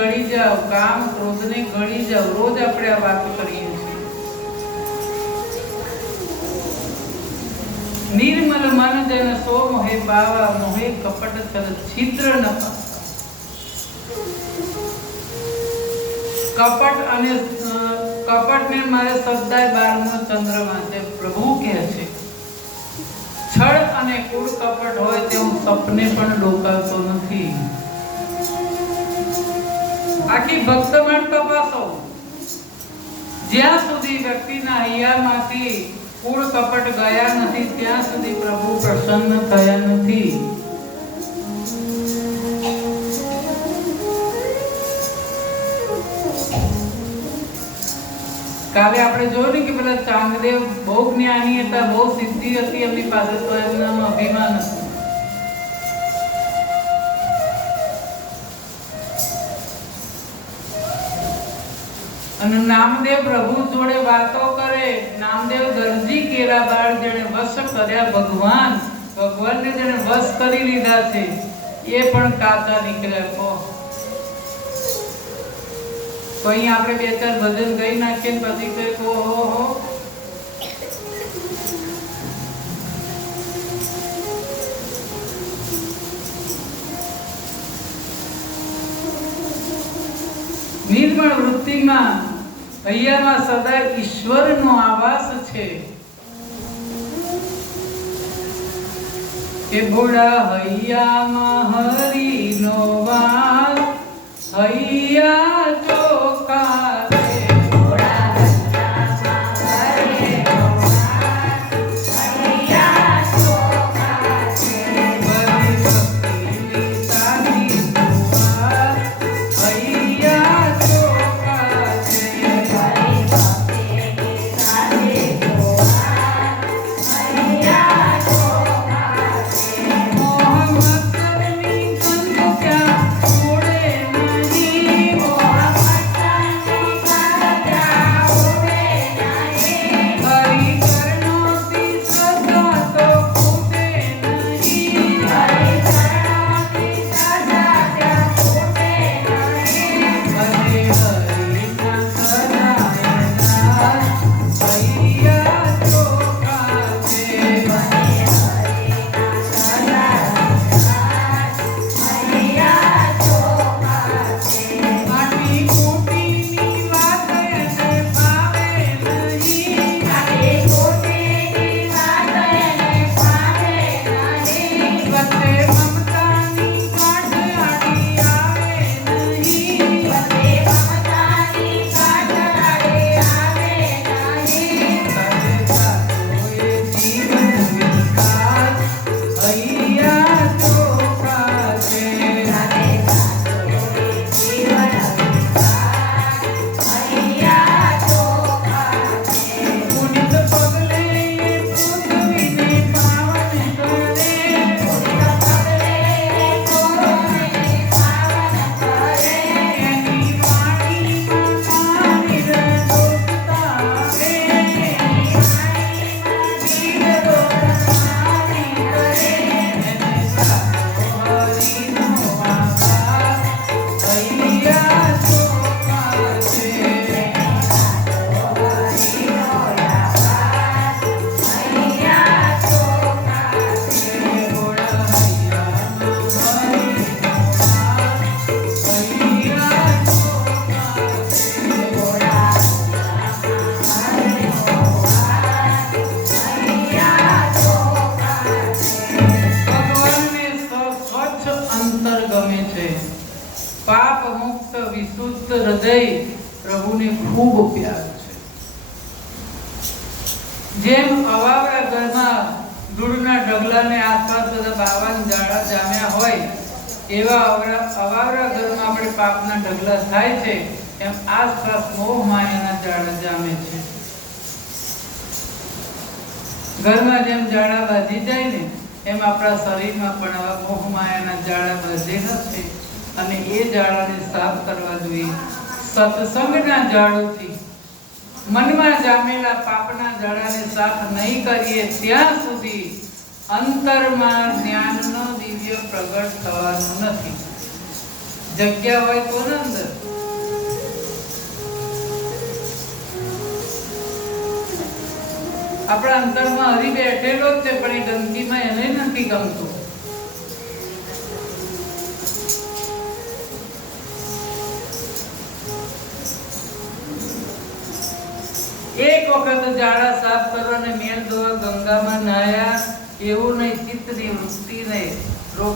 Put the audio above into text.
ગળી જાઓ, કામ ક્રોધને ગળી જાઓ, રોજ આપણે આ વાત કરીએ છીએ. નિર્મલ મન જન સો મોહે પાવા, મોહે કપટ છલ છિદ્ર ન પાવા. કપટ અને કપટને મારે સદાય 12મો ચંદ્રમાં છે. પ્રભુ કહે છે છળ અને કૂડ કપટ હોય તે હું સપને પણ ડોકાવતો નથી. આખી ભક્તમણ તપાસો, જ્યાં સુધી વ્યક્તિના હૈયામાંથી કૂડ કપટ ગયા નથી ત્યાં સુધી પ્રભુ પ્રસન્ન થયા નથી. કાલે આપણે જોયું ને કે પેલા ચાંગદેવ બહુ જ્ઞાની હતા, બહુ સિદ્ધિ હતી એમની પાસે, તો એમનામાં અભિમાન હતું. અને નામદેવ પ્રભુ જોડે વાતો કરે. નામદેવ દરજી કેરા બાળ જેને વશ કર્યા ભગવાન, ભગવાનને જેને વશ કરી લીધા છે એ પણ કાચા નીકળ્યા. તો અહીં આપણે બે ચાર ભજન ગઈ નાખીએ પછી કઈ ઓહો નિર્મળ વૃત્તિમાં હૈયામાં સદા ઈશ્વરનો આવાસ છે. કે ભોળા હૈયામાં હરિનો વાસ, હૈયા ચોખા પ્રભુને ખૂબ પ્યાર છે. જેમ અવાવરા ઘરમાં ધૂળના ઢગલાને આસપાસ બધા બાવાન જાડા જામ્યા હોય, એવા અવાવરા ઘરમાં આપણે પાપના ઢગલા થાય છે, એમ આસપાસ મોહ માયાના જાડા જામે છે. ઘરમાં જેમ જાડા બાંધી જાય ને એમ આપણા શરીરમાં પણ આવા મોહ માયાના જાડા બાંધેલા છે, અને એ જાડાને સાફ કરવા જોઈએ સત્સંગના જાળોથી. મનમાં જામેલા પાપના જાળાને સાફ નહીં કરીએ ત્યાં સુધી અંતરમાં જ્ઞાનનો દિવ્ય પ્રગટ થવાનું નથી. જગ્યા હોય તો ને અંદર આપણા અંતરમાં હરી બેઠેલો જ છે, પણ એ ગંદકીમાં એને નથી ગમતું. એક વખત જાડા સાફ કરવા અને મેલ ધોવા ગંગામાં નાયા, એવું નહીં, ચિત્તની વૃત્તિ નહીં.